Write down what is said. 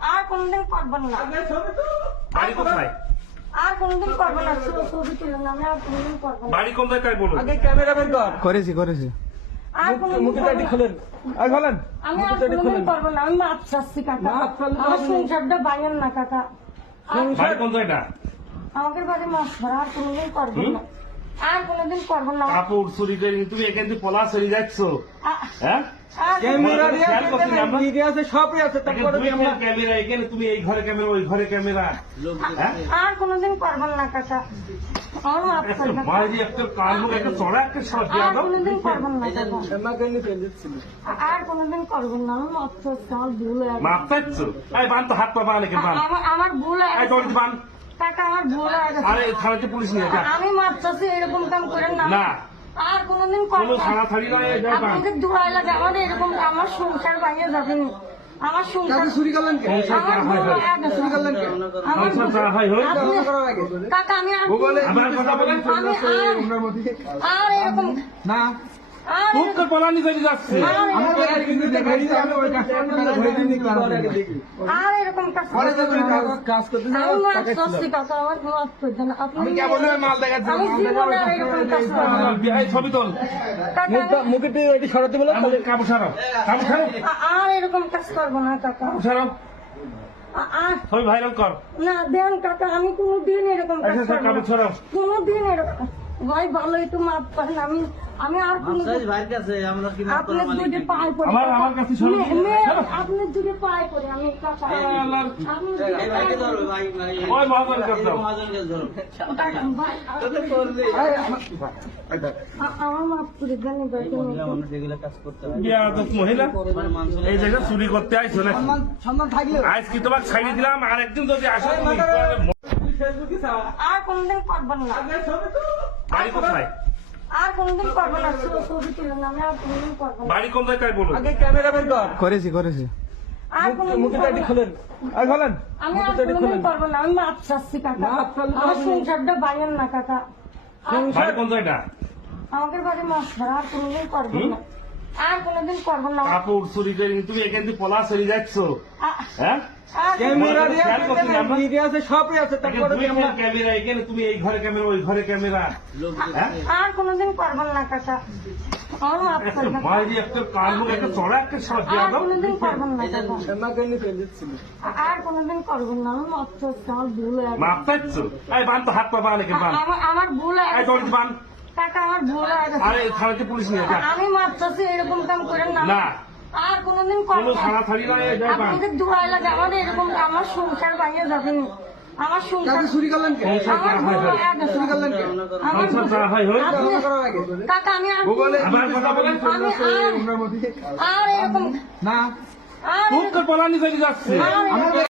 আর কোনদিন করবেন না। বাড়ি কোথায়? আর কোনদিন করবেন না। ছবি তুলেন না, আমি আর কোনদিন করবো না। বাড়ি কোন জায়গায় বলুন? আগে ক্যামেরা বের কর। করেছি আর কোনদিন মুখে করবো দাঁড়ি না। খোলেন। আর খোলেন। আমি আর কোনদিন করবো না। আমি মাপ চাচ্ছি কাকা। মাপ চাইলে আমার হবে না। সংসারটা বাইরেন না কাকা। বাড়ি কোন জায়গা? আমাদের বাড়ি মাছ ধরা, আর কোনদিন করবেন না। আর কোনদিন করবেন না। কাপড় চুরি করে তুমি এখান থেকে পলা চলে যাচ্ছ, হ্যাঁ? আর ক্যামেরা দিয়ে খেয়াল করছি আমরা। ভিডিও আছে, সবই আছে। তারপরে দুই আমরা ক্যামেরা এখানে, তুমি এই ঘরে ক্যামেরা ওই ঘরে ক্যামেরা, হ্যাঁ? আর কোনদিন করবেন না কাকা। আমার মাপ চাই কাকা। মাঝে একটা কান মুখ একটা চড়া একটা শট দিয়ে আর দাও। কোনদিন করবেন না কাকা। আমাকে নিয়ে ফেলে দিচ্ছিল। আর কোনদিন করবেন না। আমি মাপ চাচ্ছি, আমার ভুল হয়ে গেছে। মাপ চাচ্ছ? এই বান তো হাত পা বান এখানে বান। আমার ভুল হয়ে এই গেছে। দড়ি বান। কাকা আমার ভুল হয়ে গেছে। আরে থানাতে পুলিশ নিয়ে যা। আমি মাপ চাচ্ছি, এরকম কাম করেন না। না। আর কোনদিন কোনো করবেন না। থানা থাড়ি নয়, এই বান। আপনাদের দোয়াই লাগে, আমাদের এরকম আমার সংসার বাইরে যাবেন। আমার সংসার আপনি চুরি করলেন কে? সংসার আমার করা হয় ভুল হয়। হয়ে গেছে। চুরি করলেন কে? আমার সংসার করা হয় হয়। আপনি- ধারণা করার আগে। কাকা আমি আর গুগলে আবার কথা বলেন। আমি ওনার মধ্যে আর এরকম না আর খুব তো পলানি চলে যাচ্ছে। আমাকে আর কিন্তু দেখাই দিতে আমি ওই কাজটা ধরে দিন নিলাম। আর এরকম কাজ পরে যখন কাজ করতে যাও আমি মাপ টাকা ছিল। চাচ্ছি কাকা, আমার মাপ করতেন আপনি। আমি কেবল মাল দেখাচ্ছি। আমি জীবনে আর এরকম কাজ করবো না। এই ছবি তোল। কাকা মুখে এটি সরাতে বলে আমাদের কাপড় ছাড়াও, কাপড় ছাড়াও, আর এরকম কাজ করবো না কাকা। কাপড় ছাড়াও। আর ছবি ভাইরাল কর। না দেন কাকা, আমি কোনোদিন এরকম কাজ আচ্ছা, করবো কাপড় না। ছাড়াও। কোনোদিন এরকম ভাই ভালো একটু মাপ করেন। আমি আর কোনোদিন আপনার দুটি পায়ে পড়ে আমার কাছে শোনো। আপনার দুটি পায়ে পড়ে আমি কাকা আল্লাহর- আপনি দুটি পায়ে পড়ে। ওই মহাজন কাছে যাও। ভাই, আমার মাপ করে দেন এবার তুমি। বিয়াদব মহিলা এই জায়গায় চুরি করতে আইছো না? সম্মান থাকলেও আজ কি তোমাকে ছাড়িয়ে দিলাম, আর একদিন যদি আসো তুমি আর কোনদিন করবেন না। বাড়ি কোথায়? আর কোনদিন করবেন না। ছবি তুলেন না, আমি আর কোনদিন করবো না। বাড়ি কোন জায়গায় বলুন? আগে ক্যামেরা বের কর। করেছি আর কোনদিন মুখে করবো দাঁড়ি না। খোলেন। আর খোলেন। আমি আর কোনদিন করবো না। আমি মাপ চাচ্ছি কাকা। মাপ চাইলে আমার হবে না। সংসারটা বাইরেন না কাকা। বাড়ি কোন জায়গা? আমাদের বাড়ি মাছ ধরা, আর কোনদিন করবেন না। আর কোনদিন করবেন না। কাপড় চুরি করে তুমি এখান থেকে পলা চলে যাচ্ছ, হ্যাঁ? আর ক্যামেরা দিয়ে খেয়াল করছি আমরা। ভিডিও আছে, সবই আছে। তারপরে দুই আমরা ক্যামেরা এখানে, তুমি এই ঘরে ক্যামেরা ওই ঘরে ক্যামেরা, হ্যাঁ? আর কোনদিন করবেন না কাকা। আমার মাপ চাই কাকা। মাঝে একটা কান মুখ একটা চড়া একটা শট দিয়ে আর দাও। কোনদিন করবেন না কাকা। আমাকে নিয়ে ফেলে দিচ্ছিল। আর কোনদিন করবেন না। আমি মাপ চাচ্ছি, আমার ভুল হয়ে গেছে। মাপ চাচ্ছ? এই বান তো হাত পা বান এখানে বান। আমার ভুল হয়ে এই গেছে। দড়ি বান। কাকা আমার ভুল হয়ে গেছে। আরে থানাতে পুলিশ নিয়ে যা। আমি মাপ চাচ্ছি, এরকম কাম করেন না। না। আর কোনদিন কোনো করবেন থানা থাড়ি নয়, এই বান। আপনাদের দোয়াই লাগে, আমাদের এরকম আমার সংসার বাইরে যাবেন। আমার সংসার আপনি চুরি করলেন কে? সংসার আমার করা ভুল হয় হয়। হয়ে গেছে। চুরি করলেন কে? আমার সংসার করা হয় হয়। আপনি- ধারণা করার আগে। কাকা আমি আর গুগলে আবার কথা বলেন। আমি ওনার মধ্যে আর এরকম না আর খুব তো পলানি চলে যাচ্ছে। এরকম